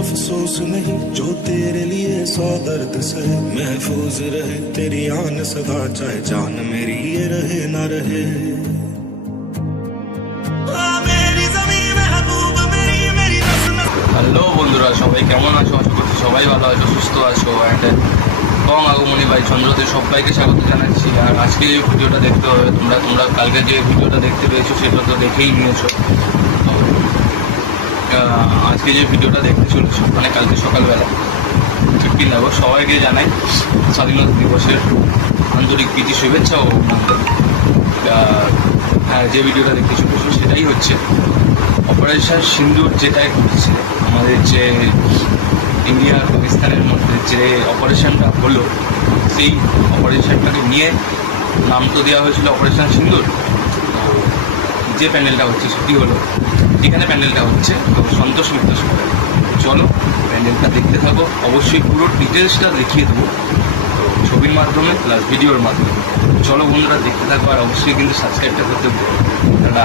अफसोस नहीं जो तेरे लिए 100 दर्द सहे, महफूज रहे तेरी आन सदा, चाहे जान मेरी ये रहे ना रहे। হ্যালো বন্ধুরা, সবাই কেমন আছো? আশা করছি সবাই ভালো আছো, সুস্থ আছো। অ্যান্ড কম আগমনী ভাই চন্দ্রদের সবাইকে স্বাগত জানাচ্ছি। আর আজকে যে ভিডিওটা দেখতে হবে, তোমরা কালকে যে ভিডিওটা দেখতে পেয়েছো সেটা তো দেখেই নিয়েছো। আজকে যে ভিডিওটা দেখতে চলেছো মানে কালকে সকালবেলা 15 আগস্ট, সবাইকে জানাই স্বাধীনতা দিবসের আন্তরিক প্রীতি, শুভেচ্ছা ও অভিনন্দন। হ্যাঁ, যে ভিডিওটা দেখতে চলেছো সেটাই হচ্ছে অপারেশন সিন্দুর, যেটাই ঘটেছে আমাদের যে ইন্ডিয়া আর পাকিস্তানের মধ্যে যে অপারেশনটা হলো, সেই অপারেশনটাকে নিয়ে নাম তো দেওয়া হয়েছিল অপারেশন সিন্দুর। যে প্যান্ডেলটা হচ্ছে সেটি হলো, যেখানে প্যান্ডেলটা হচ্ছে সন্তোষ মিত্র স্কোয়ারে। চলো প্যান্ডেলটা দেখতে থাকো, অবশ্যই পুরো ডিটেলসটা দেখিয়ে দেবো তো ছবির মাধ্যমে প্লাস ভিডিওর মাধ্যমে। চলো বন্ধুরা দেখতে থাকো, আর অবশ্যই কিন্তু সাবস্ক্রাইবটা করতে ভুলো না।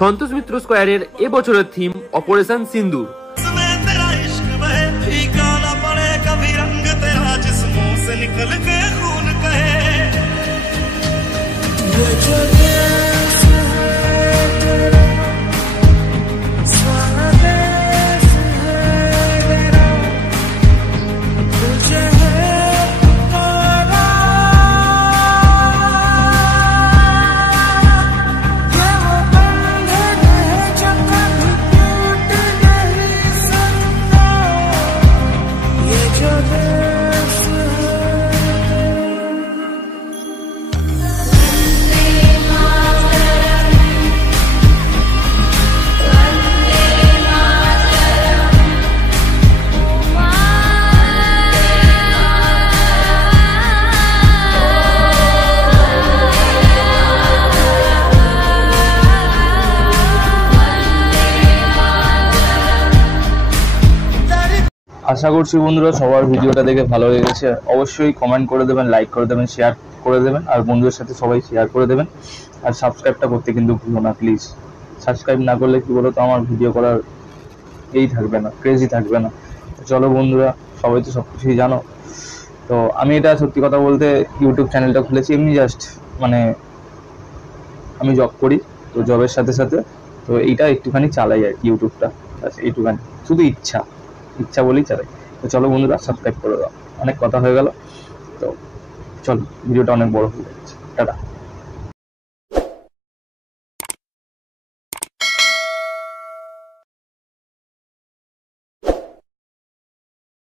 সন্তোষ মিত্র স্কোয়ারের এবছরের থিম অপারেশন সিন্দুর। আশা করছি বন্ধুরা সবার ভিডিওটা দেখে ভালো লেগেছে। অবশ্যই কমেন্ট করে দেবেন, লাইক করে দেবেন, শেয়ার করে দেবেন, আর বন্ধুদের সাথে সবাই শেয়ার করে দেবেন। আর সাবস্ক্রাইবটা করতে কিন্তু ভুলো না প্লিজ। সাবস্ক্রাইব না করলে কি বলো তো, আমার ভিডিও করার থাকবে না, ক্রেজি থাকবে না। চলো বন্ধুরা, সবাই তো সব কিছুই জানো। তো আমি এটা সত্যি কথা বলতে ইউটিউব চ্যানেলটা খুলেছি এমনি জাস্ট, মানে আমি জব করি, তো জবের সাথে সাথে তো এইটা একটুখানি চালাই আর কি, ইউটিউবটা এইটুখানি, শুধু ইচ্ছা বলেই চালাই। তো চলো বন্ধুরা, সাবস্ক্রাইব করে দাও। অনেক কথা হয়ে গেল, তো চলো, ভিডিওটা অনেক বড় হয়ে যাচ্ছে। টাটা।